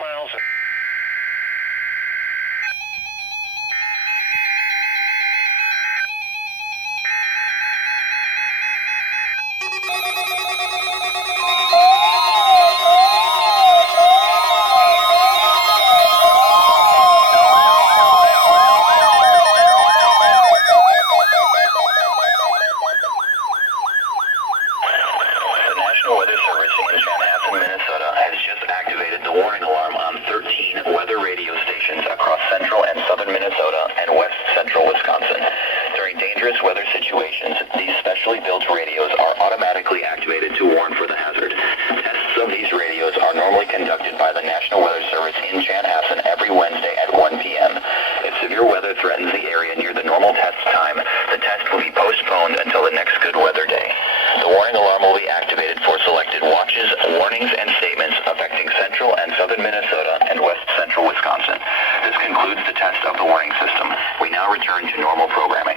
miles. Weather Service in Chanhassen, Minnesota has just activated the warning alarm on 13 weather radio stations across central and southern Minnesota and west central Wisconsin. During dangerous weather situations, these specially built radios are automatically activated to warn for the hazard. Tests of these radios are normally conducted by the National Weather Service in Chanhassen every Wednesday at 1 p.m. If severe weather threatens the area near the normal test time, the test will be postponed until the next good weather day. The warning alarm will be activated for selected watches, warnings, and statements affecting central and southern Minnesota and west central Wisconsin. This concludes the test of the warning system. We now return to normal programming.